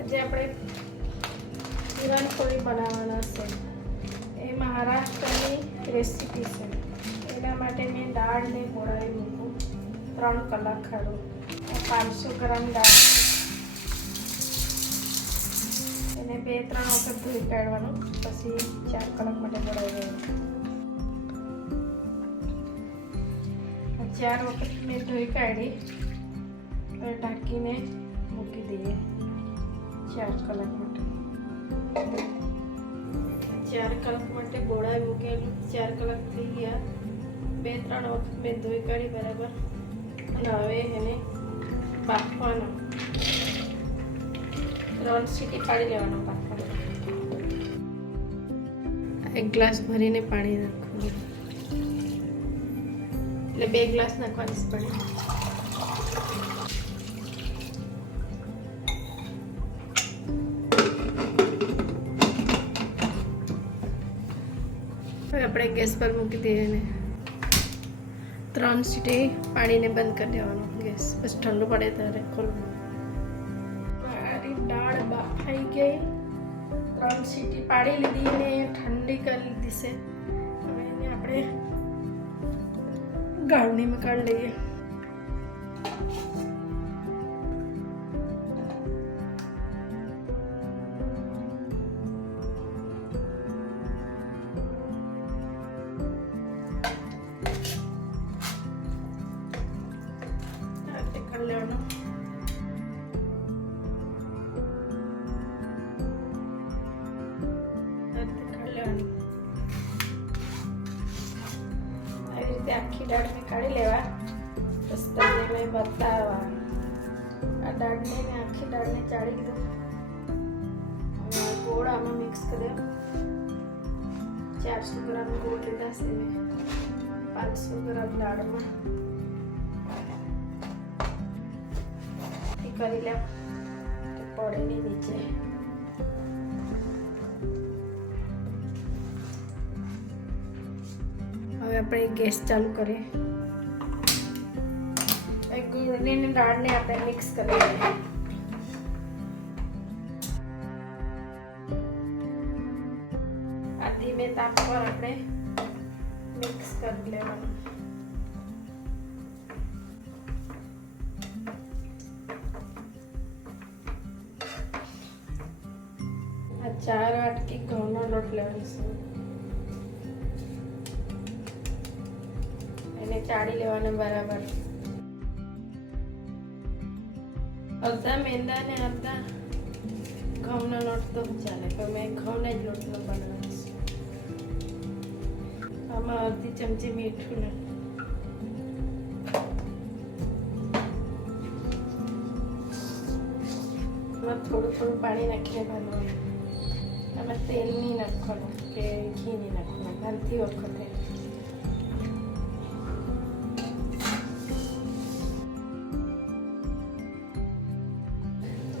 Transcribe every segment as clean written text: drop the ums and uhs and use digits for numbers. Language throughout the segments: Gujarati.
આજે આપણે પુરણપોળી બનાવવાના છે. એ મહારાષ્ટ્રની રેસીપી છે. એના માટે મેં દાળને બોળાવી મૂકું 3 કલાક ખાડું. 500 ગ્રામ દાળ, એને 2-3 વખત ધોઈ કાઢવાનું, પછી 4 કલાક માટે બોળાવી દેવાનું. 4 વખત મેં ધોઈ કાઢી, ઢાંકીને મૂકી દઈએ 4 કલાક માટે. 4 કલાક માટે બોળાવી મૂકેલું. 4 કલાક થઈ ગયા. 2-3 વખત મેં ધોઈ કાઢી બરાબર. અને હવે એને બાફવાનો, 3 સીટી પાડી લેવાનો બાફવાનો. 1 ગ્લાસ ભરીને પાણી નાખવાનું, એટલે 2 ગ્લાસ નાખવાની પાણી. હવે આપણે ગેસ પર મૂકી દઈએ ને 3 સીટી પાણીને બંધ કરી દેવાનું ગેસ. પછી ઠંડુ પડે ત્યારે ખોલવાનું. મારી દાળ બાફાઈ ગઈ. 3 સીટી પાડી લીધી ને ઠંડી કરી લીધી છે. હવે એને આપણે ગાળણીમાં કાઢી લઈએ. લેવાનું. આવી રીતે આખી દાળને કાઢી લેવા. બસ તમને મેં બતાવવા. આ દાળને આખી દાળને ચાળી લીધું. હવે ગોળ આમાં મિક્સ કર્યો. 400 ગ્રામ ગોળ લીધા છે મેં. 500 ગ્રામ દાળમાં કરી લે તો પડે નહીં નીચે. હવે આપણે ગેસ ચાલુ કરીએ. ગોળની અને દાળને આપણે મિક્સ કરી લઈએ. આ ધીમે તાપ પર આપણે મિક્સ કરી લેવાનું. આ 4 વાટકી ઘઉંનો લોટ લેવાનો છે. એને ચાળી લેવાનો બરાબર. અડધા મેંદા ને અડધા ઘઉંનો લોટ તો ચાલે, પણ મેં ઘઉંના જ લોટનો બનાવવાનો છે. આમાં અડધી ચમચી મીઠું નાખ. થોડું પાણી નાખીને બાંધવાનું. આમાં તેલ નહીં નાખવાનું કે ઘી નહીં નાખવાનું. બાંધતી વખતે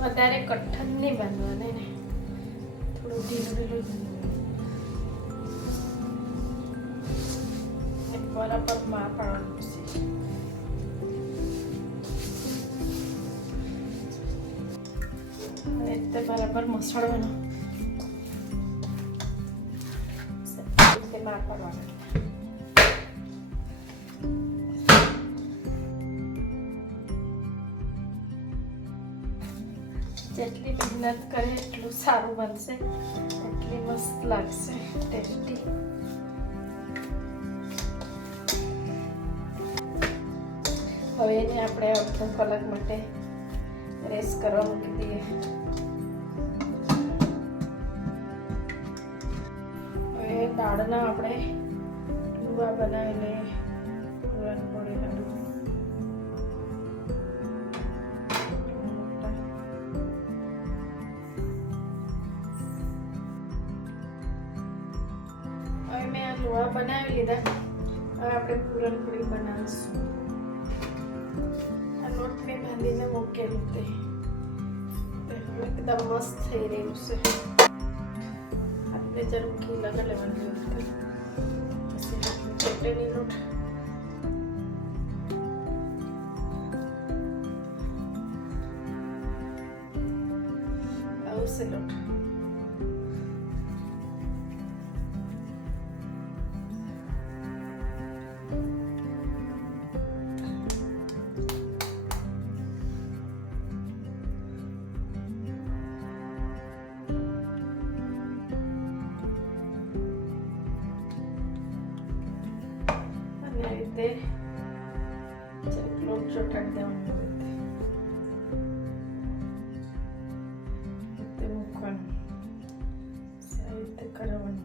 વધારે કઠણ નહીં બાંધવાનું ને, થોડું ઢીલું બાંધવાનું. બરાબર માં પાડવાનું છે. બરાબર મસળવાનો, માં પાડવાનો. જેટલી મહેનત કરે એટલું સારું બનશે, એટલી મસ્ત લાગશે, ટેસ્ટી. હવે એને આપણે અડધો કલાક માટે રેસ્ટ કરવા મૂકી દઈએ. દાળના આપણે લુવા બનાવી લઈએ. પુરણપોળી લાડુ હવે મેં આ લુવા બનાવી લીધા. હવે આપણે પુરણપોળી બનાવીશું. આ લોટ મેં બાંધીને મૂકેલું તે એકદમ મસ્ત થઈ રહ્યું છે. જરૂર ઘી લગાડ લેવાનું. ચટણી લોટ આવશે લોટ. અને આ રીતે લોટ ચોટાડી દેવાનો. કરવાનું.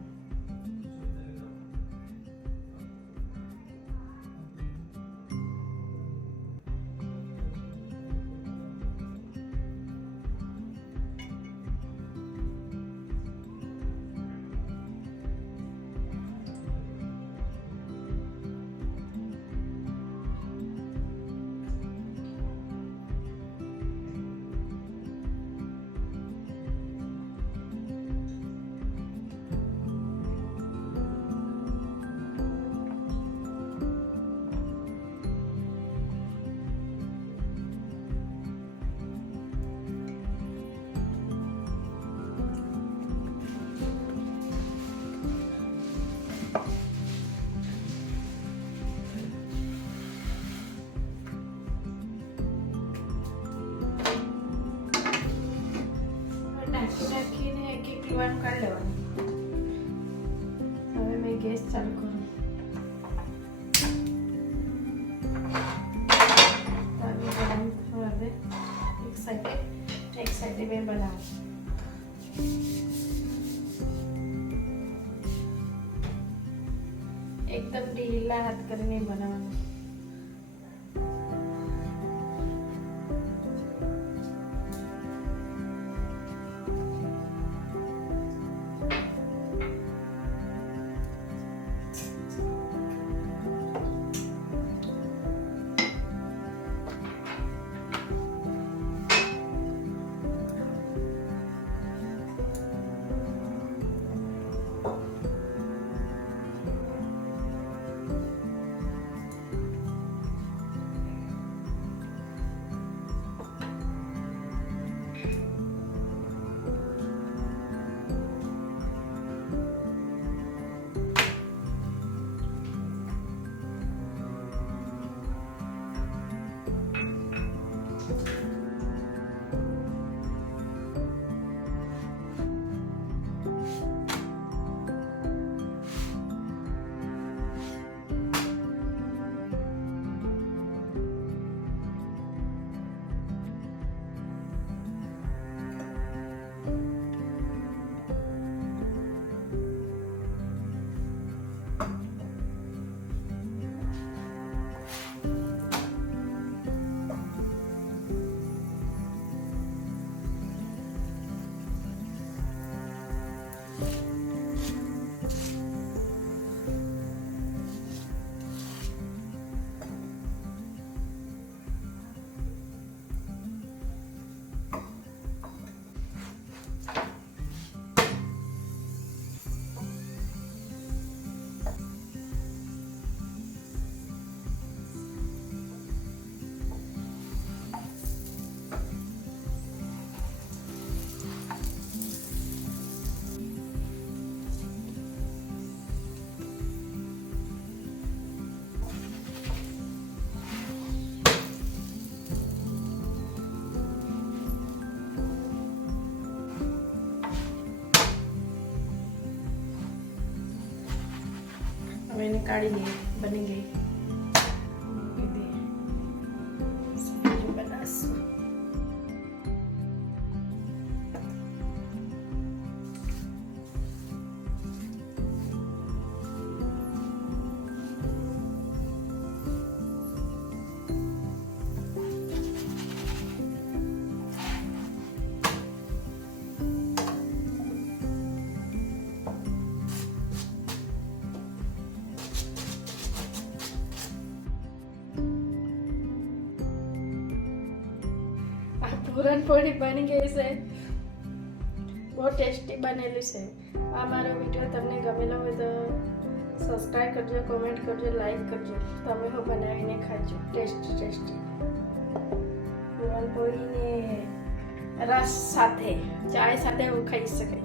નાખીને એક એક પીવાનું કાઢી લેવાનું. હવે મેં ગેસ ચાલુ કરું. હવે એક સાઈડે મેં બનાવું. એકદમ ઢીલા હાથ કરીને બનાવવાનું. હવે એને કાઢી લઈએ. બની ગઈ. બનાવશું. પૂરણપોળી બની ગઈ છે. બહુ ટેસ્ટી બનેલી છે. આ મારો વિડીયો તમને ગમેલો હોય તો સબસ્ક્રાઈબ કરજો, કોમેન્ટ કરજો, લાઈક કરજો. તમે હું બનાવીને ખાજો. ટેસ્ટી પૂરણપોળીને રસ સાથે ચાય સાથે એવું ખાઈ શકાય.